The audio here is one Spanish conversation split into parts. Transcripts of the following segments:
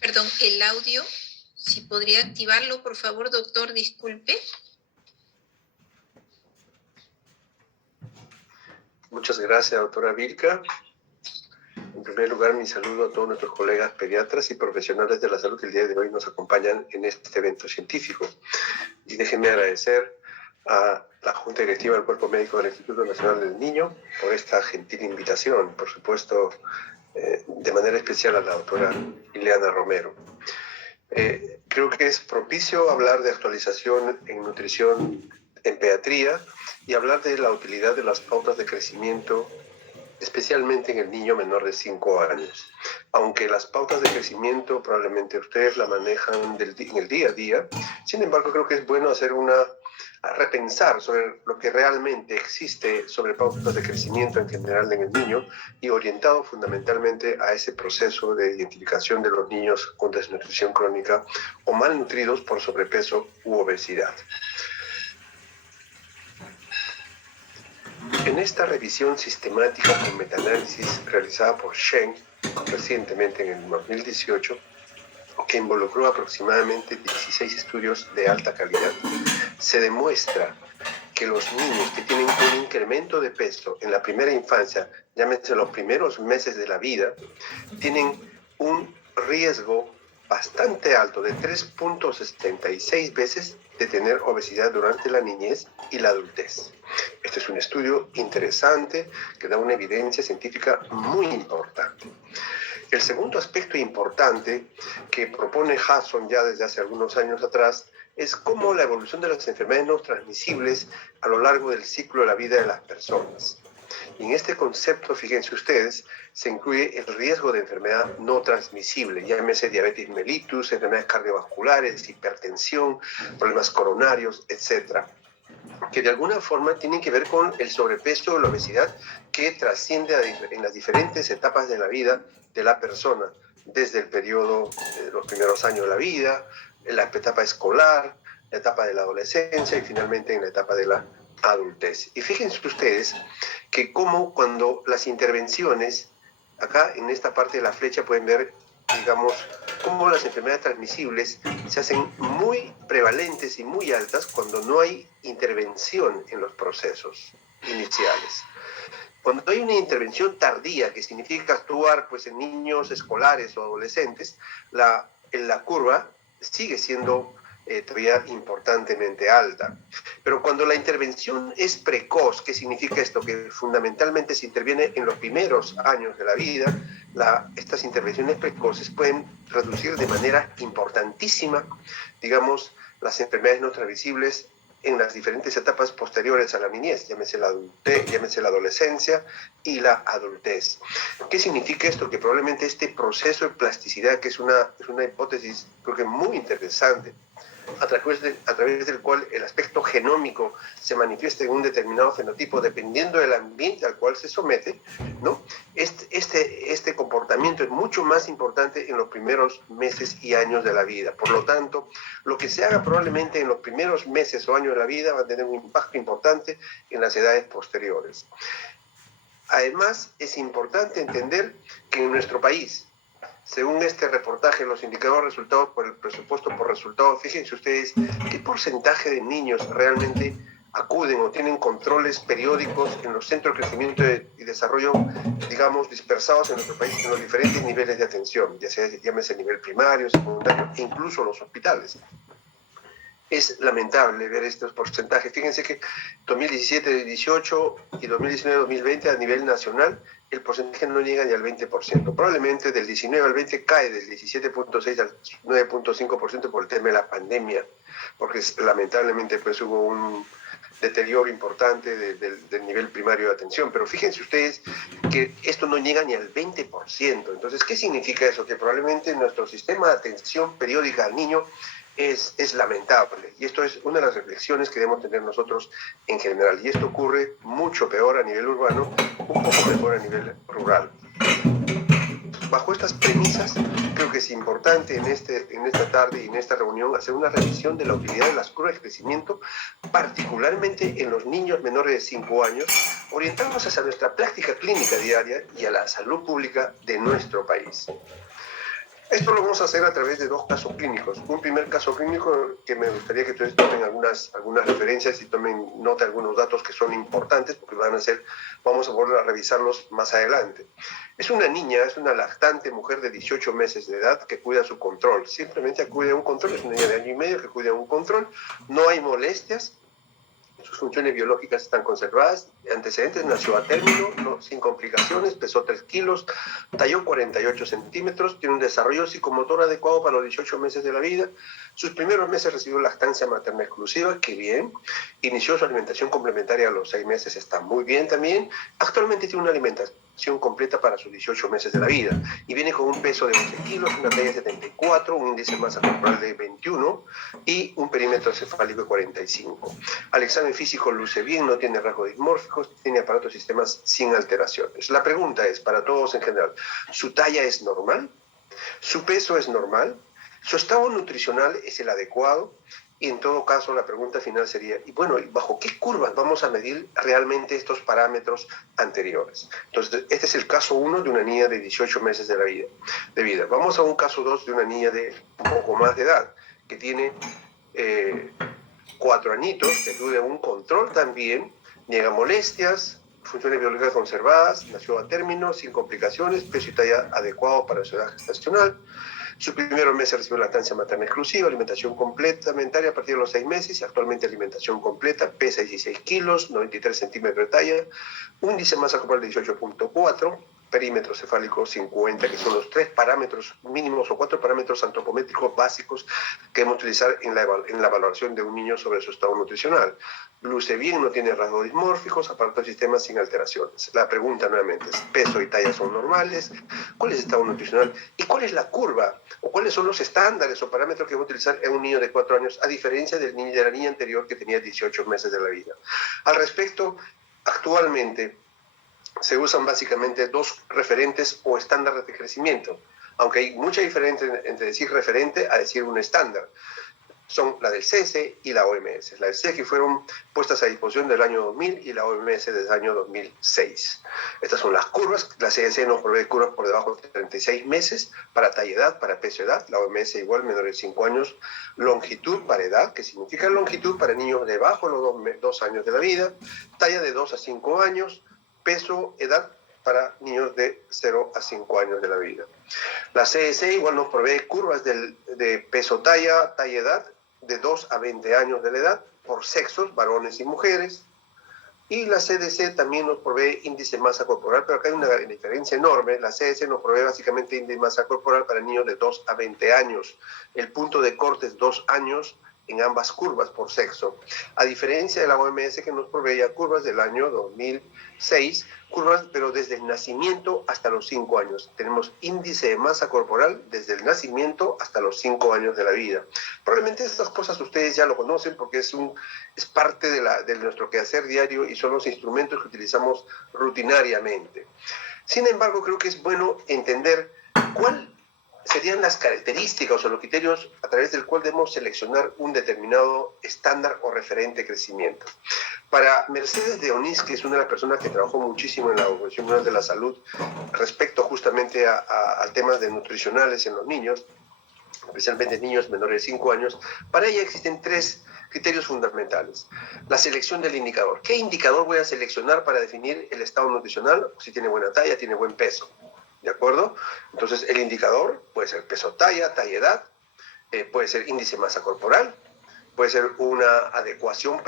Perdón, el audio, si podría activarlo, por favor, doctor, disculpe. Muchas gracias, doctora Vilca. En primer lugar, mi saludo a todos nuestros colegas pediatras y profesionales de la salud que el día de hoy nos acompañan en este evento científico. Y déjenme agradecer a la Junta Directiva del Cuerpo Médico del Instituto Nacional del Niño por esta gentil invitación, por supuesto, de manera especial a la doctora Ileana Romero. Creo que es propicio hablar de actualización en nutrición en pediatría y hablar de la utilidad de las pautas de crecimiento, especialmente en el niño menor de 5 años. Aunque las pautas de crecimiento probablemente ustedes la manejan en el día a día, sin embargo creo que es bueno hacer a repensar sobre lo que realmente existe sobre pautas de crecimiento en general en el niño y orientado fundamentalmente a ese proceso de identificación de los niños con desnutrición crónica o malnutridos por sobrepeso u obesidad. En esta revisión sistemática con metaanálisis realizada por Shen recientemente en el 2018, que involucró aproximadamente 16 estudios de alta calidad, se demuestra que los niños que tienen un incremento de peso en la primera infancia, llámese los primeros meses de la vida, tienen un riesgo bastante alto de 3.76 veces de tener obesidad durante la niñez y la adultez. Este es un estudio interesante que da una evidencia científica muy importante. El segundo aspecto importante que propone Hudson ya desde hace algunos años atrás es cómo la evolución de las enfermedades no transmisibles a lo largo del ciclo de la vida de las personas. Y en este concepto, fíjense ustedes, se incluye el riesgo de enfermedad no transmisible, llámese diabetes mellitus, enfermedades cardiovasculares, hipertensión, problemas coronarios, etc., que de alguna forma tienen que ver con el sobrepeso o la obesidad que trasciende en las diferentes etapas de la vida de la persona, desde el periodo de los primeros años de la vida, en la etapa escolar, la etapa de la adolescencia y finalmente en la etapa de la adultez. Y fíjense ustedes que como cuando las intervenciones, acá en esta parte de la flecha pueden ver, digamos, cómo las enfermedades transmisibles se hacen muy prevalentes y muy altas cuando no hay intervención en los procesos iniciales. Cuando hay una intervención tardía, que significa actuar pues, en niños escolares o adolescentes, la curva sigue siendo todavía importantemente alta. Pero cuando la intervención es precoz, ¿qué significa esto? Que fundamentalmente se interviene en los primeros años de la vida, estas intervenciones precoces pueden reducir de manera importantísima, digamos, las enfermedades no transmisibles en las diferentes etapas posteriores a la niñez, llámese la adultez, llámese la adolescencia y la adultez. ¿Qué significa esto? Que probablemente este proceso de plasticidad, que es una hipótesis creo que muy interesante, a través del cual el aspecto genómico se manifiesta en un determinado fenotipo dependiendo del ambiente al cual se somete, ¿no? Este comportamiento es mucho más importante en los primeros meses y años de la vida. Por lo tanto, lo que se haga probablemente en los primeros meses o años de la vida va a tener un impacto importante en las edades posteriores. Además, es importante entender que en nuestro país, según este reportaje, los indicadores resultados por el presupuesto por resultado, fíjense ustedes qué porcentaje de niños realmente acuden o tienen controles periódicos en los centros de crecimiento y desarrollo, digamos, dispersados en nuestro país en los diferentes niveles de atención, ya sea llámese nivel primario, secundario e incluso los hospitales. Es lamentable ver estos porcentajes. Fíjense que 2017-18 y 2019-2020 a nivel nacional el porcentaje no llega ni al 20%. Probablemente del 19 al 20 cae del 17.6 al 9.5% por el tema de la pandemia, porque lamentablemente pues hubo un deterioro importante del nivel primario de atención. Pero fíjense ustedes que esto no llega ni al 20%. Entonces, ¿qué significa eso? Que probablemente nuestro sistema de atención periódica al niño es lamentable, y esto es una de las reflexiones que debemos tener nosotros en general, y esto ocurre mucho peor a nivel urbano, un poco mejor a nivel rural. bajo estas premisas, creo que es importante en esta tarde y en esta reunión hacer una revisión de la utilidad de las curvas de crecimiento, particularmente en los niños menores de 5 años, orientándonos hacia nuestra práctica clínica diaria y a la salud pública de nuestro país. Esto lo vamos a hacer a través de 2 casos clínicos. Un primer caso clínico que me gustaría que ustedes tomen algunas referencias y tomen nota de algunos datos que son importantes porque vamos a volver a revisarlos más adelante. Es una niña, es una lactante mujer de 18 meses de edad que cuida su control. Simplemente acude a un control, es una niña de 1 año y medio que cuida a un control. No hay molestias. Sus funciones biológicas están conservadas, antecedentes, nació a término, sin complicaciones, pesó 3 kilos, talló 48 centímetros, tiene un desarrollo psicomotor adecuado para los 18 meses de la vida. Sus primeros meses recibió lactancia materna exclusiva, qué bien. Inició su alimentación complementaria a los 6 meses, está muy bien también. Actualmente tiene una alimentación completa para sus 18 meses de la vida y viene con un peso de 11 kilos, una talla de 74, un índice de masa corporal de 21 y un perímetro cefálico de 45. Al examen físico luce bien, no tiene rasgos dismórficos, tiene aparatos y sistemas sin alteraciones. La pregunta es, para todos en general, ¿su talla es normal? ¿Su peso es normal? ¿Su estado nutricional es el adecuado? Y en todo caso, la pregunta final sería, y bueno, ¿bajo qué curvas vamos a medir realmente estos parámetros anteriores? Entonces, este es el caso 1 de una niña de 18 meses de vida. Vamos a un caso 2 de una niña de un poco más de edad, que tiene 4 añitos, que acude a un control también, niega molestias, funciones biológicas conservadas, nació a término, sin complicaciones, peso y talla adecuado para su edad gestacional. Sus primeros meses recibió lactancia materna exclusiva, alimentación complementaria a partir de los 6 meses y actualmente alimentación completa, pesa 16 kilos, 93 centímetros de talla, un índice de masa corporal de 18.4, perímetro cefálico 50, que son los 3 parámetros mínimos o 4 parámetros antropométricos básicos que debemos utilizar en la valoración de un niño sobre su estado nutricional. Luce bien, no tiene rasgos dismórficos, aparatos de sistemas sin alteraciones. La pregunta nuevamente es, ¿peso y talla son normales? ¿Cuál es el estado nutricional? ¿Y cuál es la curva? ¿O cuáles son los estándares o parámetros que debemos utilizar en un niño de 4 años, a diferencia de la niña anterior que tenía 18 meses de la vida? Al respecto, actualmente se usan básicamente 2 referentes o estándares de crecimiento, aunque hay mucha diferencia entre decir referente a decir un estándar. Son la del CDC y la OMS. La del CDC que fueron puestas a disposición del año 2000 y la OMS desde el año 2006. Estas son las curvas. La CDC nos provee curvas por debajo de 36 meses para talla edad, para peso edad. La OMS igual, menores de 5 años. Longitud para edad, que significa longitud para niños debajo de los 2 años de la vida. Talla de 2 a 5 años. Peso, edad para niños de 0 a 5 años de la vida. La CDC igual nos provee curvas de peso, talla, edad, de 2 a 20 años de la edad, por sexos, varones y mujeres. Y la CDC también nos provee índice de masa corporal, pero acá hay una diferencia enorme. La CDC nos provee básicamente índice de masa corporal para niños de 2 a 20 años. El punto de corte es 2 años en ambas curvas por sexo. A diferencia de la OMS que nos proveía curvas del año 2006, curvas pero desde el nacimiento hasta los 5 años. Tenemos índice de masa corporal desde el nacimiento hasta los 5 años de la vida. Probablemente estas cosas ustedes ya lo conocen porque es parte de nuestro quehacer diario y son los instrumentos que utilizamos rutinariamente. Sin embargo, creo que es bueno entender cuál serían las características o los criterios a través del cual debemos seleccionar un determinado estándar o referente de crecimiento. Para Mercedes de Onís, que es una de las personas que trabajó muchísimo en la Organización Mundial de la Salud respecto justamente a temas de nutricionales en los niños, especialmente niños menores de 5 años, para ella existen 3 criterios fundamentales. La selección del indicador. ¿Qué indicador voy a seleccionar para definir el estado nutricional? Si tiene buena talla, tiene buen peso. ¿De acuerdo? Entonces, el indicador puede ser peso, talla, edad, puede ser índice de masa corporal, puede ser una adecuación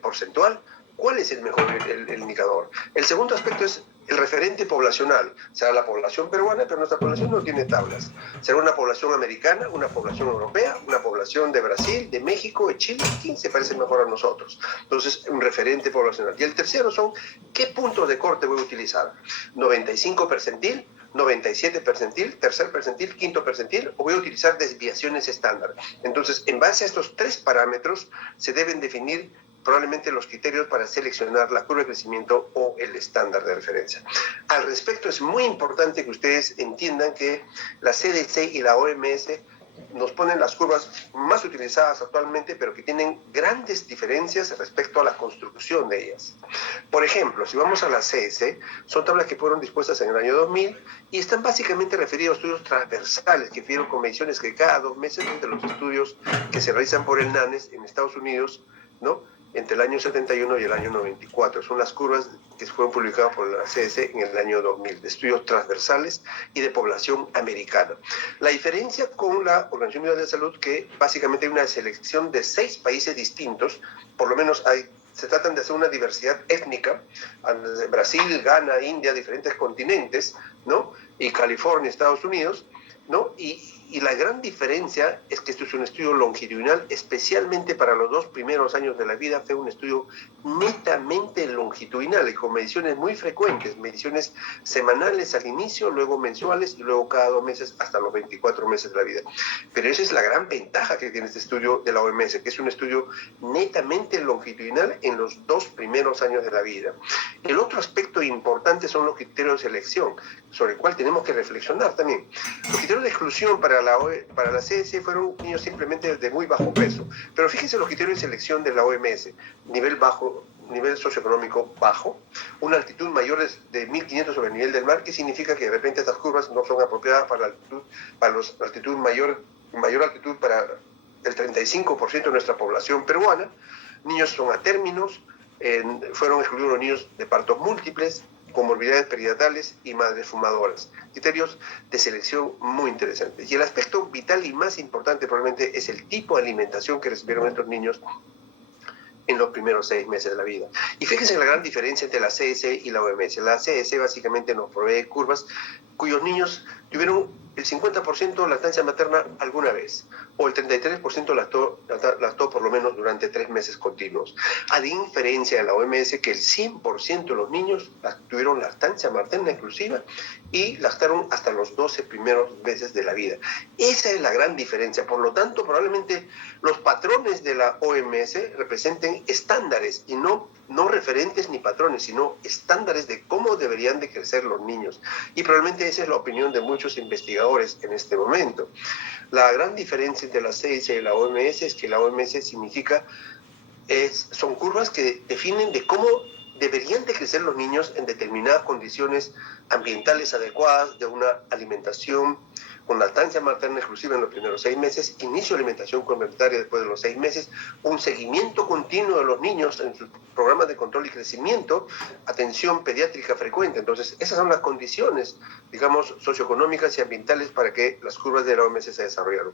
porcentual. ¿Cuál es el mejor el indicador? El segundo aspecto es el referente poblacional. Será la población peruana, pero nuestra población no tiene tablas. Será una población americana, una población europea, una población de Brasil, de México, de Chile. ¿Quién se parece mejor a nosotros? Entonces, un referente poblacional. Y el tercero son, ¿qué puntos de corte voy a utilizar? 95 percentil, 97 percentil, tercer percentil, quinto percentil, o voy a utilizar desviaciones estándar. Entonces, en base a estos 3 parámetros, se deben definir probablemente los criterios para seleccionar la curva de crecimiento o el estándar de referencia. Al respecto, es muy importante que ustedes entiendan que la CDC y la OMS nos ponen las curvas más utilizadas actualmente, pero que tienen grandes diferencias respecto a la construcción de ellas. Por ejemplo, si vamos a la CDC, son tablas que fueron dispuestas en el año 2000 y están básicamente referidos a estudios transversales que vieron con mediciones que cada 2 meses de los estudios que se realizan por el NANES en Estados Unidos, ¿no?, entre el año 71 y el año 94. Son las curvas que fueron publicadas por la CDC en el año 2000, de estudios transversales y de población americana. La diferencia con la Organización Mundial de la Salud, que básicamente hay una selección de 6 países distintos, por lo menos se tratan de hacer una diversidad étnica, Brasil, Ghana, India, diferentes continentes, ¿no?, y California, Estados Unidos, ¿no? Y la gran diferencia es que esto es un estudio longitudinal, especialmente para los 2 primeros años de la vida. Fue un estudio netamente longitudinal y con mediciones muy frecuentes, mediciones semanales al inicio, luego mensuales y luego cada 2 meses hasta los 24 meses de la vida. Pero esa es la gran ventaja que tiene este estudio de la OMS, que es un estudio netamente longitudinal en los 2 primeros años de la vida. El otro aspecto importante son los criterios de selección, sobre el cual tenemos que reflexionar también. Los criterios de exclusión para la CDC fueron niños simplemente de muy bajo peso. Pero fíjense los criterios de selección de la OMS: nivel bajo, nivel socioeconómico bajo, una altitud mayor de 1500 sobre el nivel del mar, que significa que de repente estas curvas no son apropiadas para mayor altitud para el 35% de nuestra población peruana. Niños son atérminos, fueron excluidos los niños de partos múltiples, comorbilidades perinatales y madres fumadoras. Criterios de selección muy interesantes. Y el aspecto vital y más importante probablemente es el tipo de alimentación que recibieron estos niños en los primeros 6 meses de la vida. Y fíjense la gran diferencia entre la CDC y la OMS. La CDC básicamente nos provee curvas cuyos niños tuvieron el 50% de lactancia materna alguna vez, o el 33% lactó por lo menos durante 3 meses continuos. A diferencia de la OMS, que el 100% de los niños tuvieron lactancia materna exclusiva y lactaron hasta los 12 primeros meses de la vida. Esa es la gran diferencia. Por lo tanto, probablemente los patrones de la OMS representen estándares y no referentes ni patrones, sino estándares de cómo deberían de crecer los niños. Y probablemente esa es la opinión de muchos investigadores en este momento. La gran diferencia entre la CDC y la OMS es que la OMS son curvas que definen de cómo deberían de crecer los niños en determinadas condiciones ambientales adecuadas, de una alimentación con lactancia materna exclusiva en los primeros 6 meses, inicio de alimentación complementaria después de los 6 meses, un seguimiento continuo de los niños en sus programas de control y crecimiento, atención pediátrica frecuente. Entonces, esas son las condiciones, digamos, socioeconómicas y ambientales para que las curvas de la OMS se desarrollaron.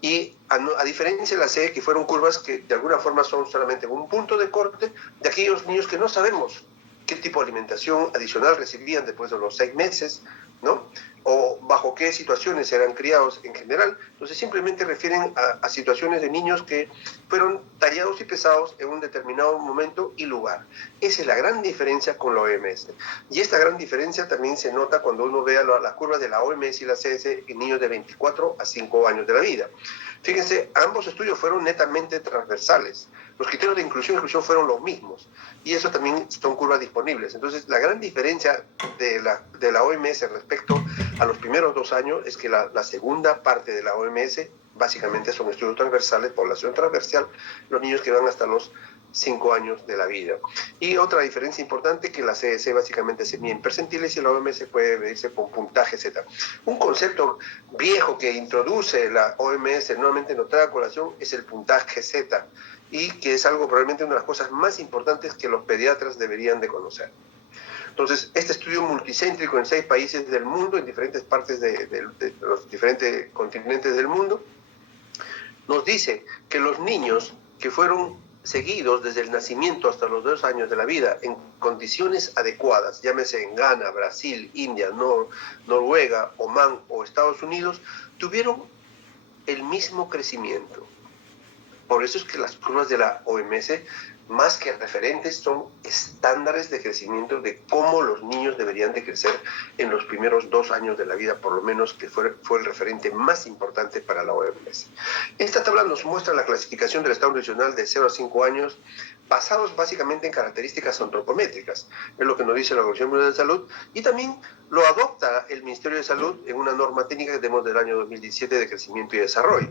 Y a diferencia de la CE, que fueron curvas que de alguna forma son solamente un punto de corte de aquellos niños que no sabemos qué tipo de alimentación adicional recibían después de los 6 meses, ¿no?, o bajo qué situaciones eran criados en general. Entonces simplemente refieren a situaciones de niños que fueron tallados y pesados en un determinado momento y lugar. Esa es la gran diferencia con la OMS. Y esta gran diferencia también se nota cuando uno ve las curvas de la OMS y la CDC en niños de 24 a 5 años de la vida. Fíjense, ambos estudios fueron netamente transversales. Los criterios de inclusión y exclusión fueron los mismos. Y eso también son curvas disponibles. Entonces, la gran diferencia de la OMS respecto a los primeros 2 años es que la segunda parte de la OMS básicamente son estudios transversales, población transversal, los niños que van hasta los 5 años de la vida. Y otra diferencia importante, que la CDC básicamente se mide en percentiles y la OMS puede medirse con puntaje Z. Un concepto viejo que introduce la OMS nuevamente en otra colación es el puntaje Z, y que es algo probablemente una de las cosas más importantes que los pediatras deberían de conocer. Entonces, este estudio multicéntrico en 6 países del mundo, en diferentes partes de los diferentes continentes del mundo, nos dice que los niños que fueron seguidos desde el nacimiento hasta los 2 años de la vida en condiciones adecuadas, llámese en Ghana, Brasil, India, Noruega, Omán o Estados Unidos, tuvieron el mismo crecimiento. Por eso es que las curvas de la OMS, más que referentes, son estándares de crecimiento de cómo los niños deberían de crecer en los primeros 2 años de la vida, por lo menos, que fue el referente más importante para la OMS. Esta tabla nos muestra la clasificación del estado nutricional de 0 a 5 años basados básicamente en características antropométricas, es lo que nos dice la Organización Mundial de Salud, y también lo adopta el Ministerio de Salud en una norma técnica que tenemos del año 2017 de crecimiento y desarrollo,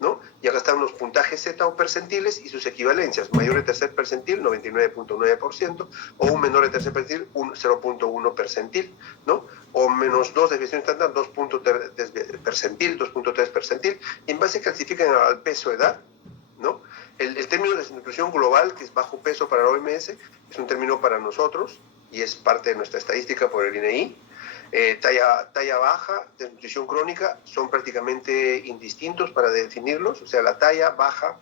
¿no? Y acá están los puntajes Z o percentiles y sus equivalencias: mayor de tercer percentil 99.9%, o un menor de tercer percentil 0.1 percentil, ¿no? O menos 2 desviaciones estándar 2.3 percentil, 2.3 percentil, y en base clasifican al peso edad, ¿no? El término de desnutrición global, que es bajo peso para la OMS, es un término para nosotros y es parte de nuestra estadística por el INEI. Talla baja, desnutrición crónica, son prácticamente indistintos para definirlos. O sea, la talla baja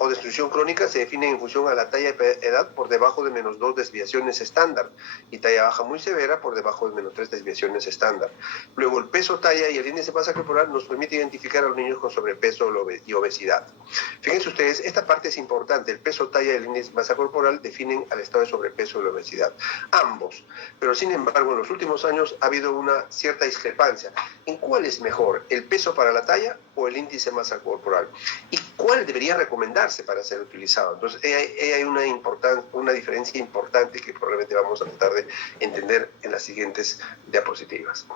o desnutrición crónica se define en función a la talla de edad por debajo de menos 2 desviaciones estándar, y talla baja muy severa por debajo de menos 3 desviaciones estándar. Luego, el peso, talla y el índice de masa corporal nos permite identificar a los niños con sobrepeso y obesidad. Fíjense ustedes, esta parte es importante: el peso, talla y el índice de masa corporal definen al estado de sobrepeso y la obesidad, ambos. Pero sin embargo, en los últimos años ha habido una cierta discrepancia en cuál es mejor, el peso para la talla o el índice de masa corporal, y cuál debería recomendarse para ser utilizado. Entonces, hay una diferencia importante que probablemente vamos a tratar de entender en las siguientes diapositivas.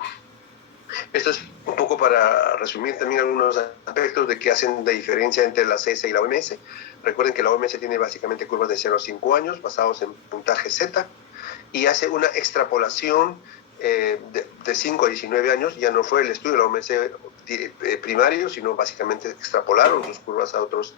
Esto es un poco para resumir también algunos aspectos de qué hacen la diferencia entre la CS y la OMS. Recuerden que la OMS tiene básicamente curvas de 0 a 5 años basados en puntaje Z, y hace una extrapolación de 5 a 19 años. Ya no fue el estudio de la OMS primario, sino básicamente extrapolaron sus curvas a otros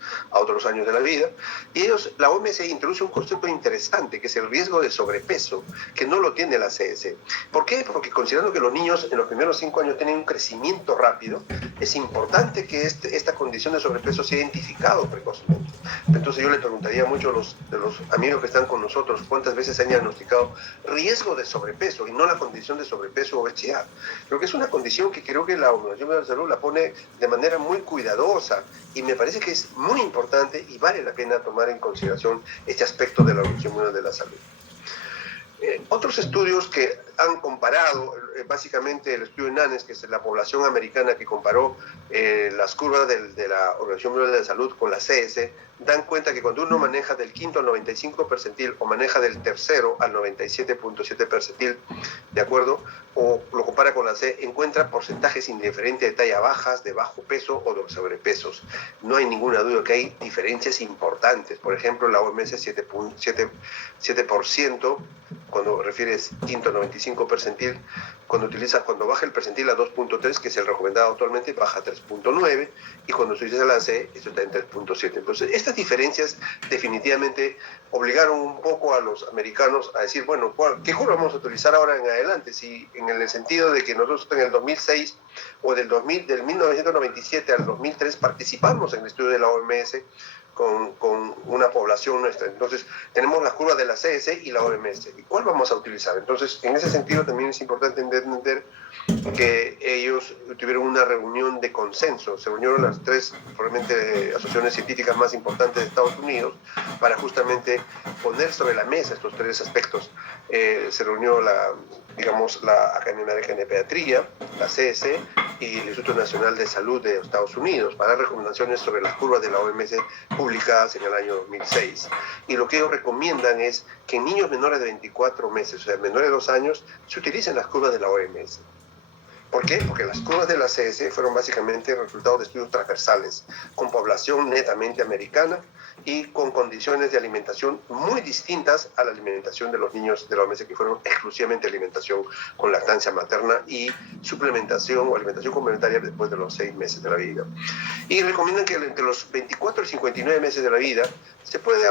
años de la vida. Y la OMS introduce un concepto interesante, que es el riesgo de sobrepeso, que no lo tiene la CS. ¿Por qué? Porque considerando que los niños en los primeros 5 años tienen un crecimiento rápido, es importante que esta condición de sobrepeso sea identificado precozmente. Entonces yo le preguntaría mucho de los amigos que están con nosotros, ¿cuántas veces han diagnosticado riesgo de sobrepeso y no la condición de sobrepeso o obesidad? Creo que es una condición que creo que la Organización Mundial de la Salud la pone de manera muy cuidadosa, y me parece que es muy importante y vale la pena tomar en consideración este aspecto de la Organización Mundial de la Salud. Otros estudios que han comparado, básicamente el estudio NANES, que es la población americana que comparó las curvas de la Organización Mundial de la Salud con la CS, dan cuenta que cuando uno maneja del quinto al 95 percentil o maneja del tercero al 97.7 percentil, ¿de acuerdo? O lo compara con la C, encuentra porcentajes indiferentes de talla bajas, de bajo peso o de sobrepesos. No hay ninguna duda que hay diferencias importantes. Por ejemplo, la OMS 7%, cuando refieres quinto 95 percentil, cuando baja el percentil a 2.3, que es el recomendado actualmente, baja a 3.9, y cuando se utiliza la C, esto está en 3.7. Entonces, estas diferencias definitivamente obligaron un poco a los americanos a decir, bueno, ¿qué curva vamos a utilizar ahora en adelante? Si en el sentido de que nosotros en el 2006 o del 1997 al 2003 participamos en el estudio de la OMS con una población nuestra. Entonces, tenemos las curvas de la CS y la OMS. ¿Y cuál vamos a utilizar? Entonces, en ese sentido también es importante entender que ellos tuvieron una reunión de consenso. Se reunieron las 3 probablemente asociaciones científicas más importantes de Estados Unidos para justamente poner sobre la mesa estos 3 aspectos. Se reunió la Academia Americana de Pediatría, la CS y el Instituto Nacional de Salud de Estados Unidos para dar recomendaciones sobre las curvas de la OMS publicadas en el año 2006. Y lo que ellos recomiendan es que en niños menores de 24 meses, o sea, menores de 2 años, se utilicen las curvas de la OMS. ¿Por qué? Porque las curvas de la CS fueron básicamente resultado de estudios transversales, con población netamente americana y con condiciones de alimentación muy distintas a la alimentación de los niños de la OMS, que fueron exclusivamente alimentación con lactancia materna y suplementación o alimentación complementaria después de los 6 meses de la vida. Y recomiendan que entre los 24 y 59 meses de la vida se puede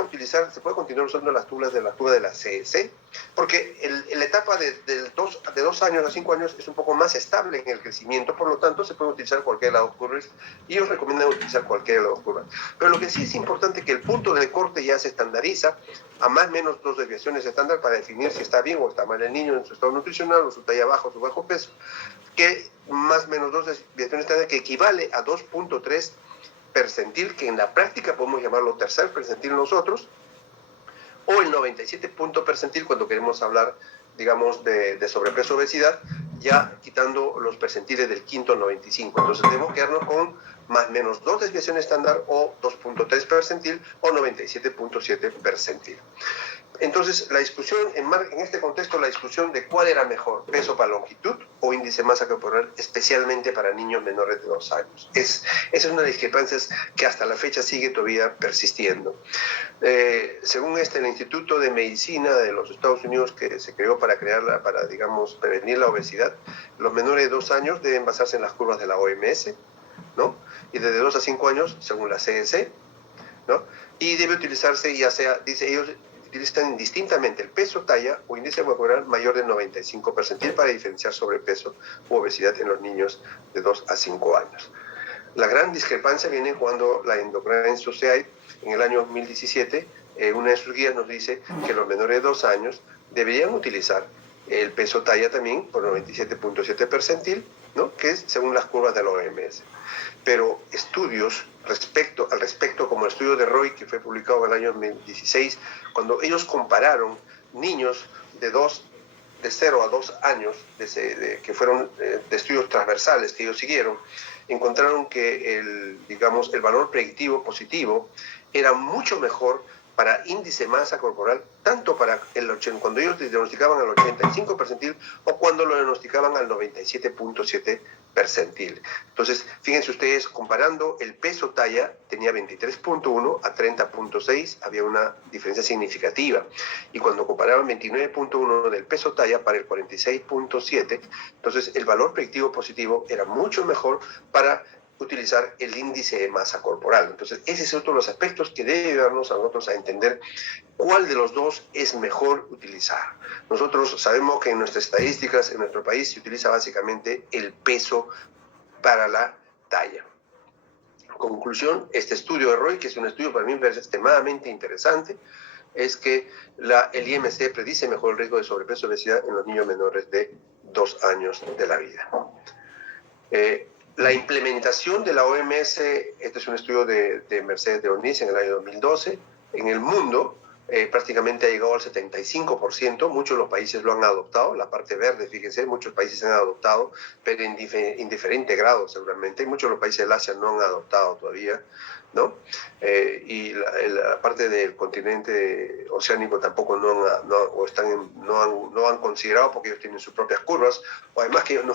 continuar usando las curvas de la CS, porque la etapa de 2 años a 5 años es un poco más estable en el crecimiento, por lo tanto se puede utilizar cualquiera de las dos curvas, y ellos recomiendan utilizar cualquiera de las dos curvas. Pero lo que sí es importante es que el punto de corte ya se estandariza a más o menos 2 desviaciones estándar para definir si está bien o está mal el niño en su estado nutricional o su talla baja o su bajo peso, que más o menos 2 desviaciones estándar, que equivale a 2.3 percentil, que en la práctica podemos llamarlo tercer percentil nosotros, o el 97 punto percentil cuando queremos hablar, digamos, de sobrepeso obesidad, ya quitando los percentiles del quinto al 95. Entonces debemos quedarnos con más menos 2 desviación estándar o 2.3 percentil o 97.7 percentil. Entonces, la discusión, en este contexto, la discusión de cuál era mejor, peso para longitud o índice de masa corporal, especialmente para niños menores de 2 años. Esa es una discrepancia que hasta la fecha sigue todavía persistiendo. Según el Instituto de Medicina de los Estados Unidos, que se creó para digamos, prevenir la obesidad, los menores de 2 años deben basarse en las curvas de la OMS, ¿no? Y desde 2 a 5 años, según la CDC, ¿no? Y debe utilizarse, ya sea, dice ellos, utilizan indistintamente el peso, talla o índice corporal mayor del 95 percentil para diferenciar sobrepeso u obesidad en los niños de 2 a 5 años. La gran discrepancia viene cuando la Endocrine Society, en el año 2017, una de sus guías nos dice que los menores de 2 años deberían utilizar el peso talla también por 97.7 percentil, ¿no? Que es según las curvas de la OMS. Pero estudios al respecto, como el estudio de Roy, que fue publicado en el año 2016, cuando ellos compararon niños de 0 a 2 años, que fueron de estudios transversales que ellos siguieron, encontraron que el valor predictivo positivo era mucho mejor para índice de masa corporal, tanto para cuando ellos diagnosticaban al 85 percentil o cuando lo diagnosticaban al 97.7 percentil. Entonces, fíjense ustedes, comparando el peso talla, tenía 23.1 a 30.6, había una diferencia significativa. Y cuando comparaban 29.1 del peso talla para el 46.7, entonces el valor predictivo positivo era mucho mejor para utilizar el índice de masa corporal. Entonces, ese es otro de los aspectos que debe ayudarnos a nosotros a entender cuál de los dos es mejor utilizar. Nosotros sabemos que en nuestras estadísticas, en nuestro país, se utiliza básicamente el peso para la talla. En conclusión, este estudio de Roy, que es un estudio para mí extremadamente interesante, es que el IMC predice mejor el riesgo de sobrepeso y obesidad en los niños menores de 2 años de la vida. La implementación de la OMS, este es un estudio de Mercedes de Onís en el año 2012, en el mundo prácticamente ha llegado al 75%, muchos de los países lo han adoptado, la parte verde, fíjense, muchos países han adoptado, pero en diferente grado seguramente, muchos de los países del Asia no han adoptado todavía, ¿no? Y la parte del continente oceánico tampoco no han considerado porque ellos tienen sus propias curvas, o además que no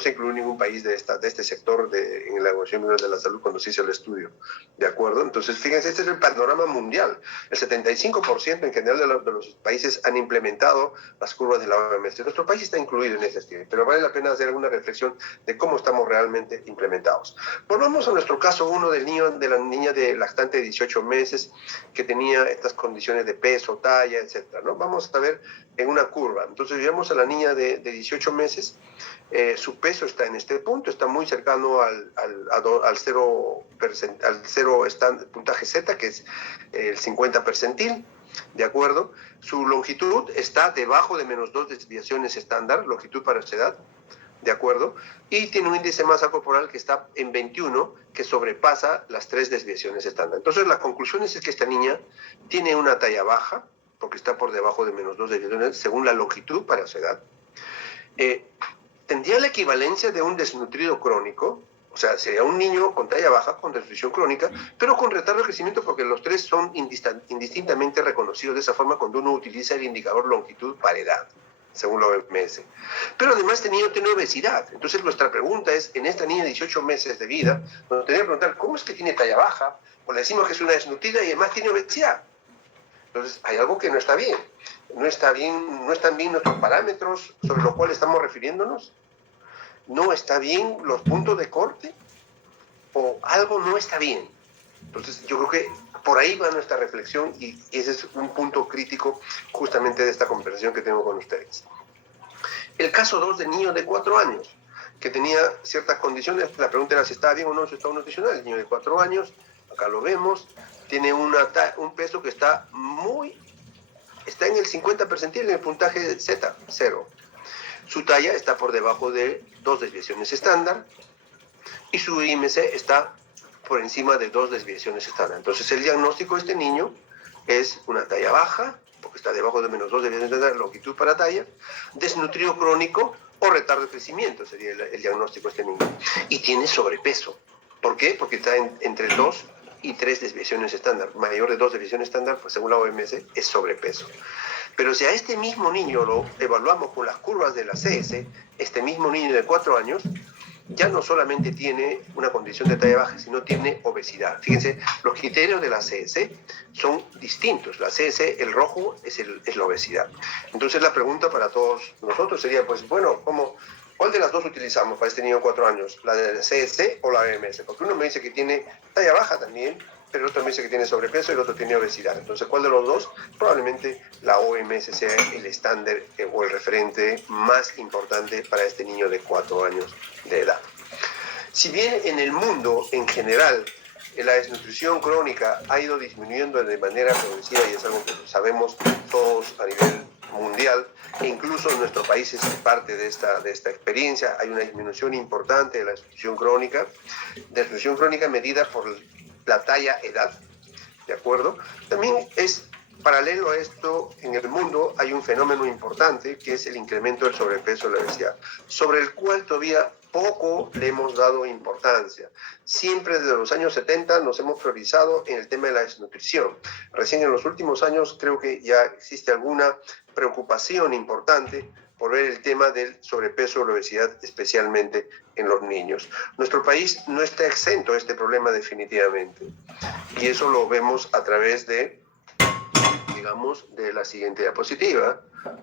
se incluyó ningún país de este sector en la Organización Mundial de la Salud cuando se hizo el estudio, ¿de acuerdo? Entonces, fíjense, este es el panorama mundial. El 75% en general de los países han implementado las curvas de la OMS. Nuestro país está incluido en ese estudio, pero vale la pena hacer alguna reflexión de cómo estamos realmente implementados. Volvamos a nuestro caso uno de la niña de lactante de 18 meses que tenía estas condiciones de peso, talla, etcétera, ¿no? Vamos a ver en una curva. Entonces, vemos a la niña de 18 meses, su peso está en este punto, está muy cercano al cero puntaje Z, que es el 50 percentil, ¿de acuerdo? Su longitud está debajo de menos 2 desviaciones estándar, longitud para esa edad, ¿de acuerdo? Y tiene un índice de masa corporal que está en 21, que sobrepasa las 3 desviaciones estándar. Entonces, la conclusión es que esta niña tiene una talla baja, porque está por debajo de menos 2 desviaciones, según la longitud para su edad. Tendría la equivalencia de un desnutrido crónico, o sea, sería un niño con talla baja, con desnutrición crónica, pero con retardo de crecimiento, porque los tres son indistintamente reconocidos de esa forma cuando uno utiliza el indicador longitud para edad, según la OMS. Pero además este niño tiene obesidad. Entonces nuestra pregunta es, en esta niña de 18 meses de vida, nos tenemos que preguntar, ¿cómo es que tiene talla baja? O le decimos que es una desnutrida y además tiene obesidad. Entonces hay algo que no está bien. No están bien nuestros parámetros sobre los cuales estamos refiriéndonos. No está bien los puntos de corte, o algo no está bien. Entonces yo creo que por ahí va nuestra reflexión y ese es un punto crítico justamente de esta conversación que tengo con ustedes. El caso 2 de niño de 4 años, que tenía ciertas condiciones, la pregunta era si estaba bien o no en su estado nutricional. El niño de 4 años, acá lo vemos, tiene un peso que está en el 50 percentil, en el puntaje Z, 0. Su talla está por debajo de 2 desviaciones estándar y su IMC está por encima de 2 desviaciones estándar. Entonces el diagnóstico de este niño es una talla baja, porque está debajo de -2 deviación estándar, longitud para talla, desnutrido crónico o retardo de crecimiento, sería el diagnóstico de este niño. Y tiene sobrepeso. ¿Por qué? Porque está entre 2 y 3 desviaciones estándar. Mayor de 2 desviaciones estándar, pues según la OMS, es sobrepeso. Pero si a este mismo niño lo evaluamos con las curvas de la CS, este mismo niño de 4 años ya no solamente tiene una condición de talla baja, sino tiene obesidad. Fíjense, los criterios de la CS son distintos. La CS, el rojo, es la obesidad. Entonces la pregunta para todos nosotros sería, pues bueno, ¿cuál de las dos utilizamos para este niño de 4 años? ¿La de la CS o la OMS? Porque uno me dice que tiene talla baja también, pero el otro me dice que tiene sobrepeso y el otro tiene obesidad. Entonces, ¿cuál de los dos? Probablemente la OMS sea el estándar o el referente más importante para este niño de 4 años de edad. Si bien en el mundo en general la desnutrición crónica ha ido disminuyendo de manera progresiva, y es algo que sabemos todos a nivel mundial, e incluso en nuestro país es parte de esta experiencia, hay una disminución importante de la desnutrición crónica medida por la talla edad, ¿de acuerdo? También es paralelo a esto, en el mundo hay un fenómeno importante que es el incremento del sobrepeso y la obesidad, sobre el cual todavía poco le hemos dado importancia. Siempre desde los años 70 nos hemos priorizado en el tema de la desnutrición. Recién en los últimos años creo que ya existe alguna preocupación importante por ver el tema del sobrepeso o la obesidad, especialmente en los niños. Nuestro país no está exento de este problema definitivamente. Y eso lo vemos a través de, digamos, de la siguiente diapositiva,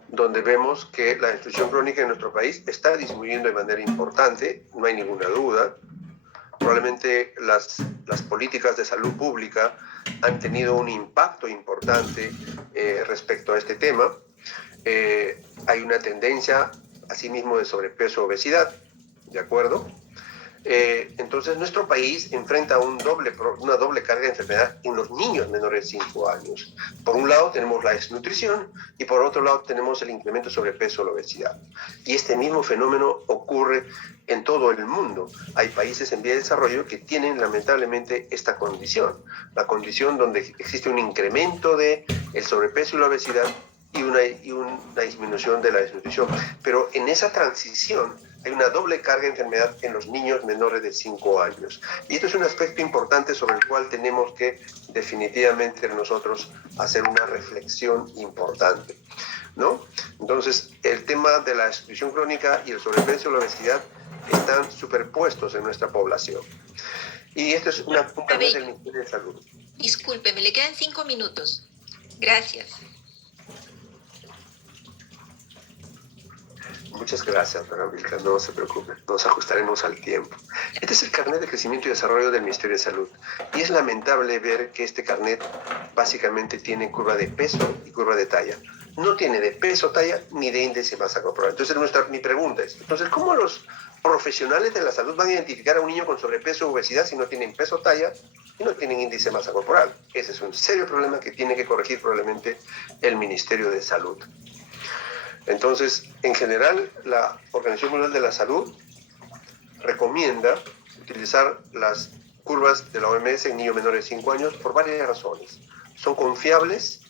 donde vemos que la desnutrición crónica en nuestro país está disminuyendo de manera importante, no hay ninguna duda. Probablemente las políticas de salud pública han tenido un impacto importante respecto a este tema. Hay una tendencia, asimismo, de sobrepeso o obesidad, ¿de acuerdo? Entonces, nuestro país enfrenta una doble carga de enfermedad en los niños menores de 5 años. Por un lado tenemos la desnutrición y por otro lado tenemos el incremento de sobrepeso o la obesidad. Y este mismo fenómeno ocurre en todo el mundo. Hay países en vía de desarrollo que tienen lamentablemente esta condición, la condición donde existe un incremento de el sobrepeso y la obesidad y una disminución de la desnutrición. Pero en esa transición hay una doble carga de enfermedad en los niños menores de 5 años. Y esto es un aspecto importante sobre el cual tenemos que definitivamente nosotros hacer una reflexión importante, ¿no? Entonces, el tema de la desnutrición crónica y el sobrepeso y la obesidad están superpuestos en nuestra población. Y esto es un carnet del Ministerio de Salud. Discúlpeme, le quedan 5 minutos. Gracias. Muchas gracias, doctora Vilca, no se preocupe, nos ajustaremos al tiempo. Este es el carnet de crecimiento y desarrollo del Ministerio de Salud. Y es lamentable ver que este carnet básicamente tiene curva de peso y curva de talla. No tiene de peso, talla, ni de índice de masa corporal. Entonces, mi pregunta es, entonces, ¿cómo los profesionales de la salud van a identificar a un niño con sobrepeso o obesidad si no tienen peso, talla y no tienen índice de masa corporal? Ese es un serio problema que tiene que corregir probablemente el Ministerio de Salud. Entonces, en general, la Organización Mundial de la Salud recomienda utilizar las curvas de la OMS en niños menores de 5 años por varias razones. Son confiables,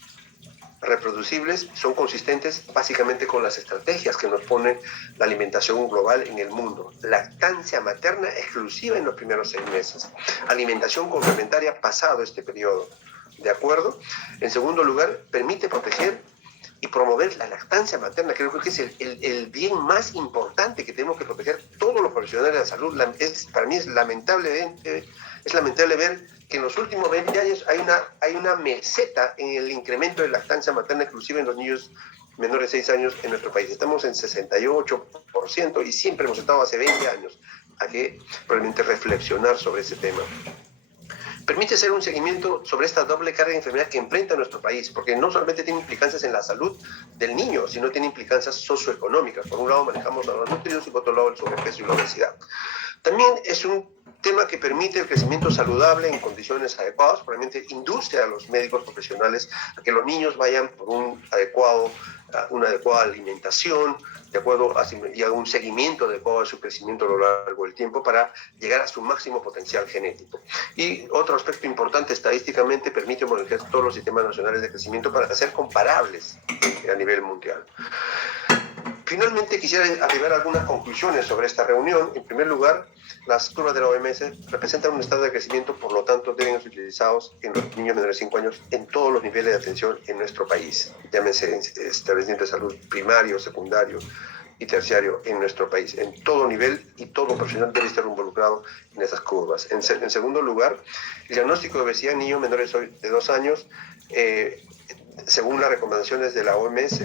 reproducibles, son consistentes básicamente con las estrategias que nos pone la alimentación global en el mundo. Lactancia materna exclusiva en los primeros 6 meses. Alimentación complementaria pasado este periodo. ¿De acuerdo? En segundo lugar, permite proteger y promover la lactancia materna. Creo que es el bien más importante que tenemos que proteger todos los profesionales de la salud. Para mí es lamentable ver que en los últimos 20 años hay una meseta en el incremento de lactancia materna exclusiva en los niños menores de 6 años en nuestro país. Estamos en 68% y siempre hemos estado hace 20 años. Hay que probablemente reflexionar sobre ese tema. Permite hacer un seguimiento sobre esta doble carga de enfermedad que enfrenta nuestro país, porque no solamente tiene implicancias en la salud del niño, sino tiene implicancias socioeconómicas. Por un lado manejamos a los nutridos y por otro lado el sobrepeso y la obesidad. También es un tema que permite el crecimiento saludable en condiciones adecuadas, probablemente induce a los médicos profesionales a que los niños vayan por una adecuada alimentación, de acuerdo y a un seguimiento adecuado de su crecimiento a lo largo del tiempo para llegar a su máximo potencial genético. Y otro aspecto importante, estadísticamente, permite monitorear todos los sistemas nacionales de crecimiento para ser comparables a nivel mundial. Finalmente, quisiera arribar a algunas conclusiones sobre esta reunión. En primer lugar, las curvas de la OMS representan un estado de crecimiento, por lo tanto, deben ser utilizados en los niños menores de 5 años en todos los niveles de atención en nuestro país, llámese establecimientos de salud primario, secundario y terciario en nuestro país. En todo nivel y todo profesional debe estar involucrado en esas curvas. En segundo lugar, el diagnóstico de obesidad en niños menores de 2 años, según las recomendaciones de la OMS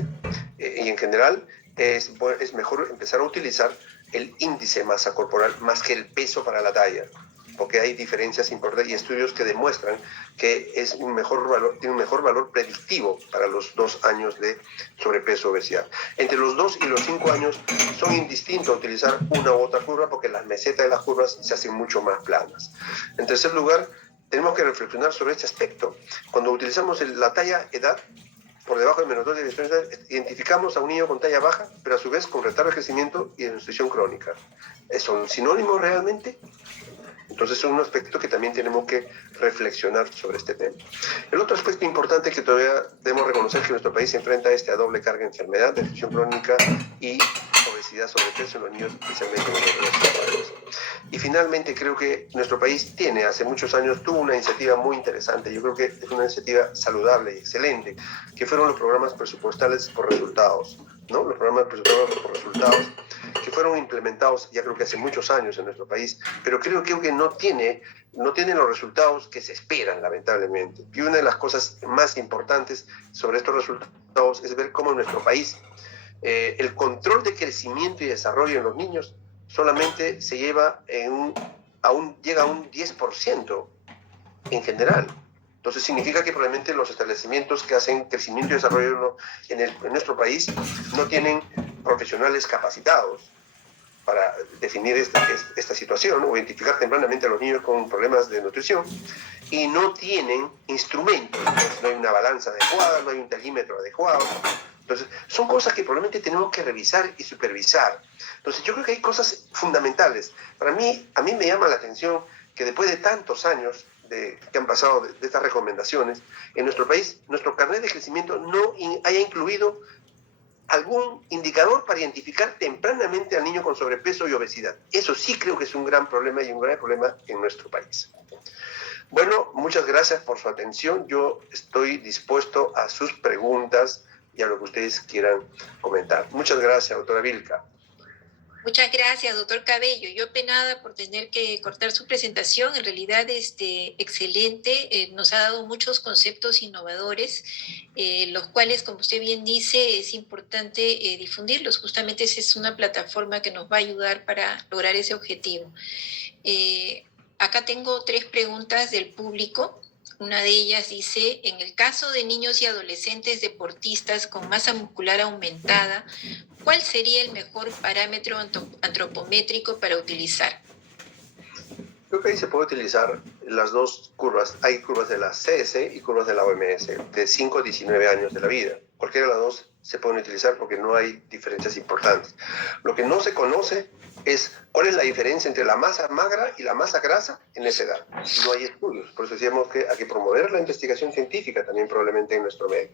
y en general, es mejor empezar a utilizar el índice de masa corporal más que el peso para la talla, porque hay diferencias importantes y estudios que demuestran que tiene un mejor valor predictivo para los 2 años de sobrepeso o obesidad. Entre los 2 y los 5 años son indistintos utilizar una u otra curva porque las mesetas de las curvas se hacen mucho más planas. En tercer lugar, tenemos que reflexionar sobre este aspecto. Cuando utilizamos la talla edad, por debajo de menos 2 identificamos a un niño con talla baja, pero a su vez con retardo de crecimiento y desnutrición crónica. ¿Son sinónimos realmente? Entonces es un aspecto que también tenemos que reflexionar sobre este tema. El otro aspecto importante que todavía debemos reconocer que nuestro país se enfrenta a doble carga de enfermedad, desnutrición crónica y obesidad, sobrepeso en los niños, especialmente en los menores de 5 años. Y finalmente creo que nuestro país hace muchos años tuvo una iniciativa muy interesante, yo creo que es una iniciativa saludable y excelente, que fueron los programas presupuestales por resultados, ¿no? Los programas presupuestales por resultados que fueron implementados ya creo que hace muchos años en nuestro país, pero creo que no tienen los resultados que se esperan, lamentablemente. Y una de las cosas más importantes sobre estos resultados es ver cómo en nuestro país el control de crecimiento y desarrollo en los niños solamente se llega a un 10% en general. Entonces significa que probablemente los establecimientos que hacen crecimiento y desarrollo en nuestro país no tienen profesionales capacitados para definir esta situación o identificar tempranamente a los niños con problemas de nutrición y no tienen instrumentos. Entonces, no hay una balanza adecuada, no hay un talímetro adecuado. Entonces, son cosas que probablemente tenemos que revisar y supervisar. Entonces, yo creo que hay cosas fundamentales. A mí me llama la atención que después de tantos años que han pasado de estas recomendaciones, en nuestro país, nuestro carnet de crecimiento no haya incluido algún indicador para identificar tempranamente al niño con sobrepeso y obesidad. Eso sí creo que es un gran problema y un gran problema en nuestro país. Bueno, muchas gracias por su atención. Yo estoy dispuesto a sus preguntas y a lo que ustedes quieran comentar. Muchas gracias, doctora Vilca. Muchas gracias, doctor Cabello. Yo penada por tener que cortar su presentación. En realidad, excelente. Nos ha dado muchos conceptos innovadores, los cuales, como usted bien dice, es importante difundirlos. Justamente esa es una plataforma que nos va a ayudar para lograr ese objetivo. Acá tengo 3 preguntas del público. Una de ellas dice, en el caso de niños y adolescentes deportistas con masa muscular aumentada, ¿cuál sería el mejor parámetro antropométrico para utilizar? Creo que ahí se puede utilizar las 2 curvas. Hay curvas de la CS y curvas de la OMS, de 5 a 19 años de la vida. Cualquiera de las 2 se pueden utilizar porque no hay diferencias importantes. Lo que no se conoce es cuál es la diferencia entre la masa magra y la masa grasa en esa edad. No hay estudios. Por eso decíamos que hay que promover la investigación científica también probablemente en nuestro medio.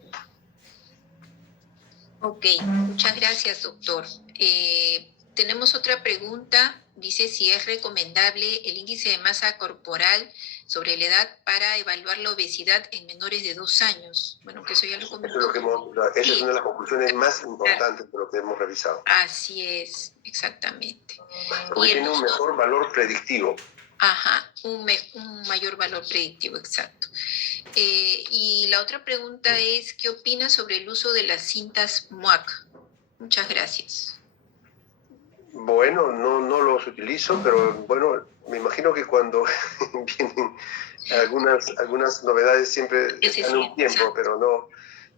Ok, muchas gracias, doctor. Tenemos otra pregunta. Dice si es recomendable el índice de masa corporal sobre la edad para evaluar la obesidad en menores de 2 años. Bueno, que eso ya lo comentó. Esa es una de las conclusiones más importantes de lo que hemos revisado. Así es, exactamente. Porque tiene un mejor valor predictivo. Ajá, un mayor valor predictivo, exacto. Y la otra pregunta es, ¿qué opinas sobre el uso de las cintas MUAC? Muchas gracias. Bueno, no los utilizo, pero bueno, me imagino que cuando vienen algunas novedades siempre están un tiempo, pero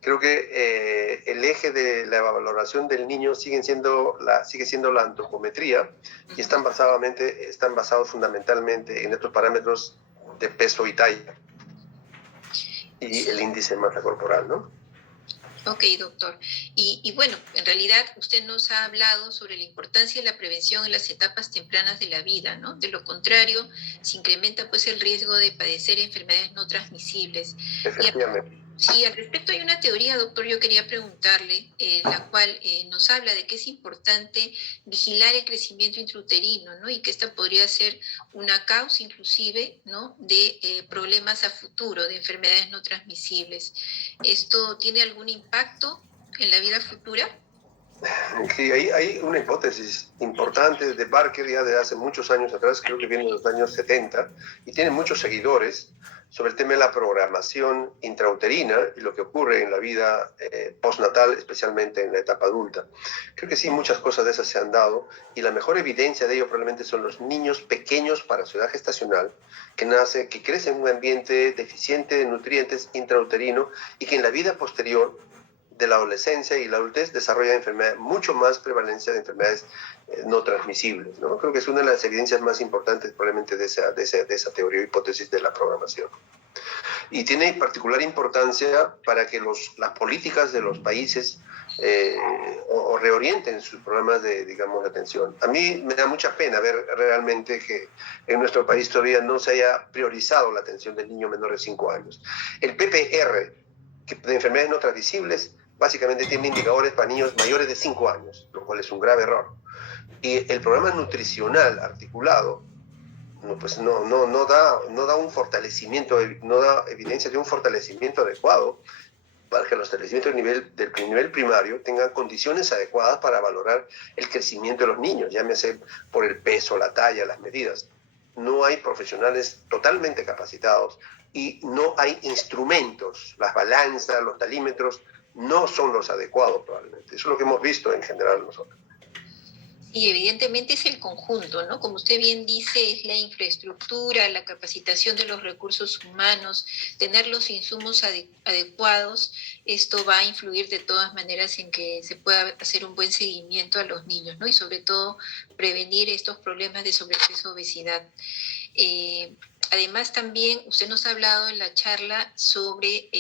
Creo que el eje de la valoración del niño sigue siendo la antropometría y están basados fundamentalmente en estos parámetros de peso y talla y el índice de masa corporal, ¿no? Ok, doctor. Y bueno, en realidad usted nos ha hablado sobre la importancia de la prevención en las etapas tempranas de la vida, ¿no? De lo contrario, se incrementa pues el riesgo de padecer enfermedades no transmisibles. Efectivamente. Sí, al respecto hay una teoría, doctor, yo quería preguntarle, la cual nos habla de que es importante vigilar el crecimiento intrauterino, ¿no? Y que esta podría ser una causa inclusive, ¿no? De problemas a futuro, de enfermedades no transmisibles. ¿Esto tiene algún impacto en la vida futura? Sí, hay una hipótesis importante de Barker ya de hace muchos años atrás, creo que viene de los años 70, y tiene muchos seguidores sobre el tema de la programación intrauterina y lo que ocurre en la vida postnatal, especialmente en la etapa adulta. Creo que sí, muchas cosas de esas se han dado, y la mejor evidencia de ello probablemente son los niños pequeños para su edad gestacional, que crecen en un ambiente deficiente de nutrientes intrauterino y que en la vida posterior de la adolescencia y la adultez desarrolla enfermedades, mucho más prevalencia de enfermedades no transmisibles, ¿no? Creo que es una de las evidencias más importantes probablemente de esa teoría o hipótesis de la programación. Y tiene particular importancia para que las políticas de los países o reorienten sus programas de atención. A mí me da mucha pena ver realmente que en nuestro país todavía no se haya priorizado la atención del niño menor de 5 años. El PPR, de enfermedades no transmisibles, básicamente tiene indicadores para niños mayores de 5 años, lo cual es un grave error. Y el programa nutricional articulado pues no da un fortalecimiento, no da evidencia de un fortalecimiento adecuado para que los establecimientos del nivel primario tengan condiciones adecuadas para valorar el crecimiento de los niños, llámese por el peso, la talla, las medidas. No hay profesionales totalmente capacitados y no hay instrumentos, las balanzas, los talímetros no son los adecuados probablemente. Eso es lo que hemos visto en general nosotros. Y evidentemente es el conjunto, ¿no? Como usted bien dice, es la infraestructura, la capacitación de los recursos humanos, tener los insumos adecuados. Esto va a influir de todas maneras en que se pueda hacer un buen seguimiento a los niños, ¿no? Y sobre todo prevenir estos problemas de sobrepeso, obesidad. Además, también usted nos ha hablado en la charla sobre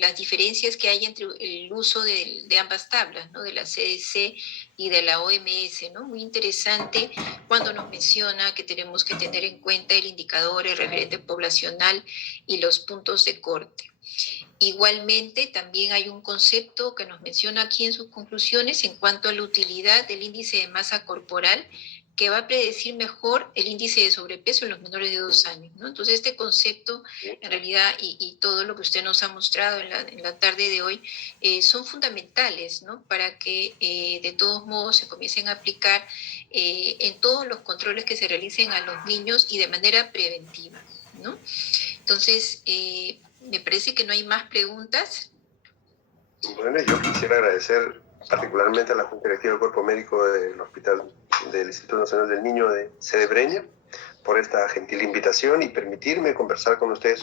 las diferencias que hay entre el uso de ambas tablas, ¿no? De la CDC y de la OMS, ¿no? Muy interesante cuando nos menciona que tenemos que tener en cuenta el indicador, el referente poblacional y los puntos de corte. Igualmente, también hay un concepto que nos menciona aquí en sus conclusiones en cuanto a la utilidad del índice de masa corporal, que va a predecir mejor el índice de sobrepeso en los menores de 2 años, ¿no? Entonces, este concepto, en realidad, y todo lo que usted nos ha mostrado en la tarde de hoy, son fundamentales, ¿no? Para que, de todos modos, se comiencen a aplicar en todos los controles que se realicen a los niños y de manera preventiva, ¿no? Entonces, me parece que no hay más preguntas. Bueno, yo quisiera agradecer particularmente a la Junta Directiva del Cuerpo Médico del Hospital del Instituto Nacional del Niño de Sede Breña por esta gentil invitación y permitirme conversar con ustedes